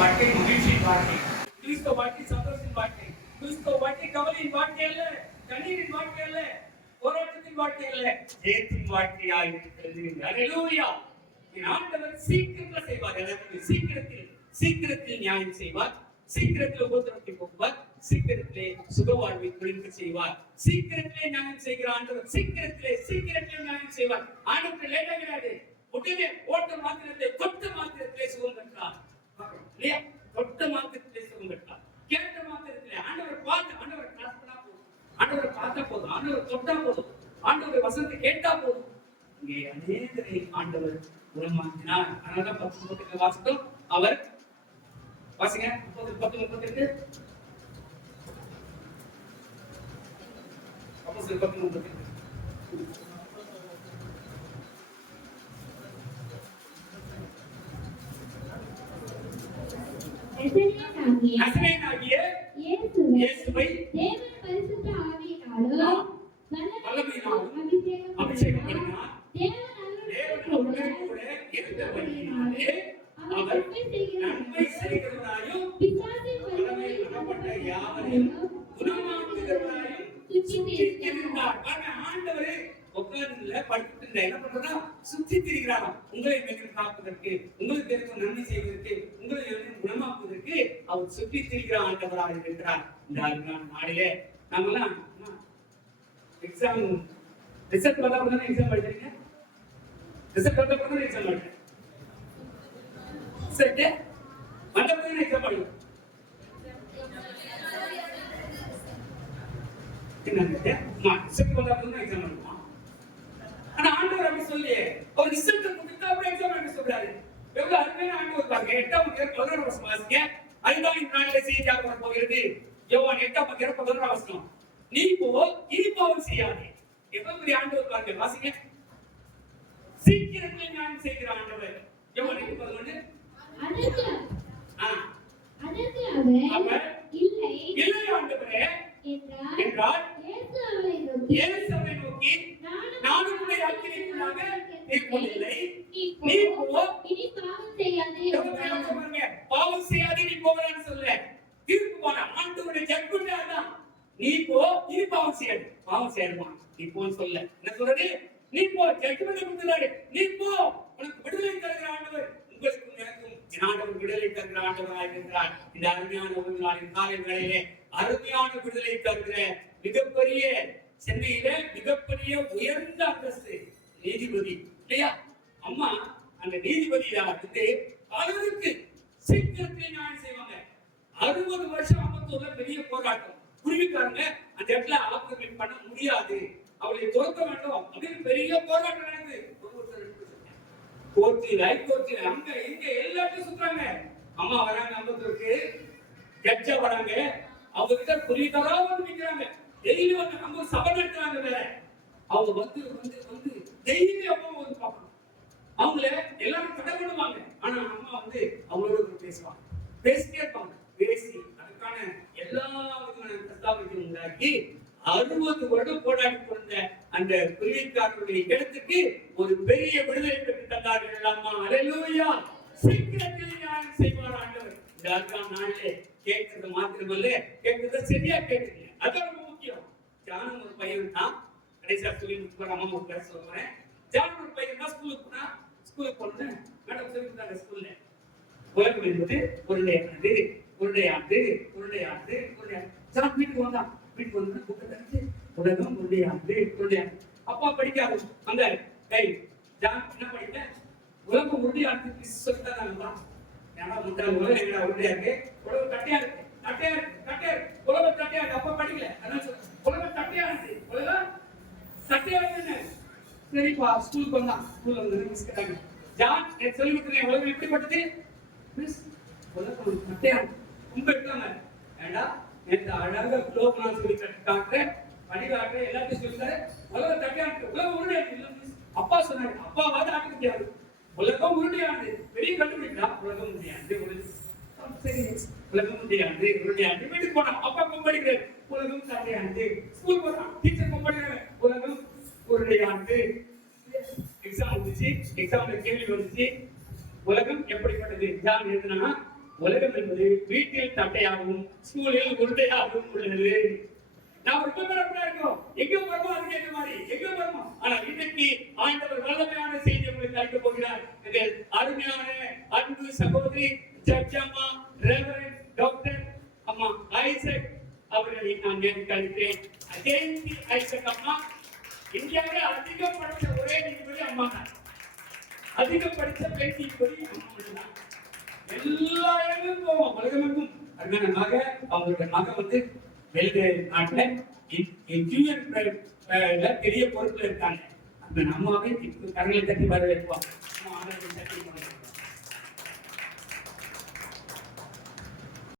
வாழ்க்கை மகிழ்ச்சியின் வாழ்க்கை, கிறிஸ்தவ வாழ்க்கை சந்தோஷத்தின் வாழ்க்கை, கிறிஸ்தவ வாழ்க்கை கவலையின் வாழ்க்கை அல்ல, கண்ணீரின் வாழ்க்கை அல்ல, போராட்டத்தின் வாழ்க்கை அல்ல, ஜெயத்தின் வாழ்க்கையாய் இருக்கிறது. அல்லேலூயா. என் ஆண்டவர் சீக்கிரத்தில் செய்வார். சீக்கிரத்தில் நியாயம் செய்வார், சீக்கிரத்தில் உபத்திரத்தை போக்குவார், சீக்கிரத்திலே சுகவாழ்வை குளிர்க்க செய்வார். சீக்கிரத்திலே நியாயம் செய்கிற ஆண்டவர் சீக்கிரத்திலே நியாயம் செய்வார். ஆண்டவர் லேட்டா கிடையாது. உடனே ஓட்ட மாத்திரத்திலே தொட்ட மாத்திரத்திலே சுகம் பெற்றார் இல்லையா? தொட்ட மாத்திரத்திலே சுகம் பெற்றார். கேட்ட மாத்திரத்திலே ஆண்டவர் கிளாஸ் பண்ணா போதும், ஆண்டவரை பார்த்தா போதும், ஆண்டவர் தொட்டா போதும், ஆண்டவர் வசனத்தை கேட்டா போதும். இங்கே அநேகரை ஆண்டவர் குணமாக்கினார். அதனால 10 வாசித்தோம். அவர் வாசிங்க 10:30 அப்போஸ்தலர் 10:30. நசரேயனாகிய இயேசுவை தேவன் பரிசுத்த ஆவியினாலும் வல்லமையினாலும் அபிஷேகம் பண்ணினார். தேவன் அவரோடு கூட இருந்தபடியினாலே அவர் நன்மை செய்கிறவராயும் பிசாசின் வல்லமையில் அகப்பட்ட யாவரையும் குணமாக்குகிறவராயும் சுற்றித்திரிந்தார். ஆண்டவரே உட்கார்ந்துல படுத்துட்டு என்ன பண்றா? சுற்றி திரிகிறாரா? உங்களை காப்பதற்கு, உங்களுக்கு இருக்கும் நன்மை செய்வதற்கு, உங்களை குணமாக்குவதற்கு அவர் சுற்றி திரிகிற ஆண்டவராக இருக்கிறார். இந்த நாளிலே நாமெல்லாம் எக்ஸாம் ரிசல்ட் வந்தா கூட எக்ஸாம் எழுதுறீங்க. ரிசல்ட் வந்தா கூட எக்ஸாம் எழுதுறீங்க. சரி, வந்த கூட எக்ஸாம் எழுதுறீங்க. ரிசல்ட் வந்தா கூட எக்ஸாம் எழுதுறீங்க. ஆனா ஆண்டவர் அப்படி சொல்லி ஒரு ரிசல்ட் கொடுத்தா கூட எக்ஸாம் எழுத சொல்றாரு. எவ்வளவு அருமையான ஆண்டவர் பாருங்க. 8-11 வருஷம் வாசிங்க. அதுதான் இந்த நாளிலே செய்தியாக வர போகிறது. யோவான் 8:11 வசனம். நீ போ, இனி பாவம் செய்யாதே. எவ்வளவு பெரிய ஆண்டவர் பாருங்க. வாசிங்க. சீக்கிரத்தில் ஞானம் செய்கிற ஆண்டவர். யோவான் 8:11. அவர் இல்லை ஆண்டவரே என்றார். இயேசு அவரை நோக்கி நானும் உன்னை அக்கினிக்குள்ளாக தீர்ப்பதில்லை. நீ போ, இனி பாவம் செய்யாதே. பாவம் செய்யாதே நீ போகலான்னு சொல்ல. தீர்ப்பு போன ஆண்டவருடைய ஜட்மெண்ட் அதான். நீ போ, இனி பாவம் செய்யாதே. பாவம் செய்யணுமா? நீ போன்னு சொல்ல. என்ன சொல்றது? நீ போ, ஜட்மெண்ட் கொடுத்துறாரு. நீ போ, உனக்கு விடுதலை தருகிற ஆண்டவர். உங்களுக்கும் எனக்கும் ஆண்டவர் விடுதலை தருகிற ஆண்டவராக இருக்கிறார். இந்த அருமையான ஒரு நாளின் காலை வேளையிலே அருமையான விடுதலை தருகிற மிகப்பெரிய சென்னையில மிகப்பெரிய உயர்ந்த அந்தஸ்து நீதிபதி இல்லையா? அம்மா அந்த நீதிபதியா வந்து அவருக்கு சீக்கிரத்தில் நியாயம் செய்வாங்க. 60 வருஷம் 51 பெரிய போராட்டம். குருவிக்காரங்க அந்த இடத்துல ஆக்கிரமிப்பு பண்ண முடியாது, அவளை துரத்த வேண்டும் அப்படின்னு பெரிய போராட்டம் நடக்குது. கோர்ட்டு அங்க இங்க எல்லாத்தையும் சுத்துறாங்க. அம்மா வராங்க, அம்பத்தூருக்கு ஜட்ஜா வராங்க. அவர்கிட்ட குருவிக்காரா வந்து நிக்கிறாங்க. டெய்லி வந்து நம்ம சபை நடத்துறாங்க. வேற அவங்க வந்து டெய்லி அம்மா வந்து பார்ப்பாங்க. அவங்கள எல்லாரும் தடை பண்ணுவாங்க. ஆனா அம்மா வந்து அவங்களோட பேசுவாங்க, பேசிட்டே இருப்பாங்க. பேசி அதுக்கான எல்லா விதமான பிரஸ்தாபத்தையும் உண்டாக்கி 60 வருடம் போராடி கொண்ட அந்த குருவிக்காரருடைய இடத்துக்கு ஒரு பெரிய விடுதலை பெற்று தந்தார்கள். அம்மா அல்லேலூயா. சீக்கிரத்தில் நியாயம் செய்வார் ஆண்டவர். இந்த அருமையான நாளிலே கேட்கறது மாத்திரமல்ல, கேட்கறத சரியா கேட்குறீங்க, அதான் ரொம்ப முக்கியம். ஜானும் ஒரு பையன் தான் கடைசியா சொல்லி முக்கியமான அம்மா ஒரு பேர் சொல்றேன். ஜானும் ஒரு பையன் தான் ஸ்கூலுக்கு போன மேடம் சொல்லிருக்காங்க. ஸ்கூல்ல உலகம் என்பது உருண்டையானது. ஜான் வீட்டுக்கு வந்தான். வீட்டுக்கு வந்து புக்கை தரிச்சு உலகம் உருண்டையானது. அப்பா படிக்காது அந்த கை ஜான் என்ன படிக்க உலகம் உருண்டையானது சொல்லிட்டாங்க. ஏன்னா முட்டாள் உலகம் எங்கடா உருண்டையா இருக்கு, உலகம் தட்டையா இருக்கு, உலகம் தட்டையா இருக்கு. அப்பா படிக்கல, உலகம் தட்டையா இருக்கு, உலகம் தட்டையா இருக்கு. சரிப்பா ஸ்கூலுக்கு வந்தான். ஸ்கூல்ல வந்து மிஸ் கேட்டாங்க, ஜான் எனக்கு சொல்லி கொடுத்துருக்கேன் உலகம் எப்படிப்பட்டது? மிஸ் உலகம் தட்டையா ரொம்ப இருக்காங்க. ஏண்டா நேற்று அழகாக குளோப் நான் சொல்லி காட்டுறேன், வடிகாட்டுறேன், எல்லாத்தையும் சொல்லிட்டாரு. உலகம் தட்டையா இருக்கு, உலகம் உருண்டையானது. அப்பா சொன்னாரு, அப்பாவாத ஆக்க முடியாது, உலகம் உருண்டையானது. பெரிய கண்டுபிடிக்கிறா உலகம் உருண்டையானது. சரி உலகம் உருண்டையானது. வீட்டுக்கு போனா அப்பா கொம்படிக்கிறார், உலகம் தட்டையானது. ஸ்கூல் போறான், டீச்சர் கொம்படிக்கிறாங்க, உலகம் உருண்டையானது. எக்ஸாம் வந்துச்சு, எக்ஸாம்ல கேள்வி வந்துச்சு, உலகம் எப்படிப்பட்டது? ஜான் எழுதுனா உலகம் என்பது வீட்டில் தட்டையாகவும் ஸ்கூலில் உருண்டையாகவும் உள்ளது. நாம் ரொம்ப பரப்பா இருக்கோம், எங்க போறோமோ அதுக்கு ஏற்ற மாதிரி எங்க போறோமோ. ஆனா இன்னைக்கு ஆண்டவர் வல்லமையான செய்தி உங்களுக்கு அளிக்க போகிறார். எங்கள் அருமையான அன்பு சகோதரி சர்ச் அம்மா ரெவரண்ட் டாக்டர் அம்மா ஐசக் அவர்களை நான் நேருக்கு அழைக்கிறேன். ஜெயந்தி ஐசக் அம்மா இந்தியாவில் அதிகம் படித்த ஒரே நீதிபதி அம்மா தான். அதிகம் படித்த பெண் நீதிபதி அம்மா மட்டும்தான். எல்லா இடங்களும் போவோம், உலகமெங்கும். அதனால அவங்களுடைய மகன் வந்து வெளியே நாட்டுல பெரிய பொறுப்புல இருக்காங்க. அந்த அம்மாவை கரங்களை தட்டி வரவேற்போம்.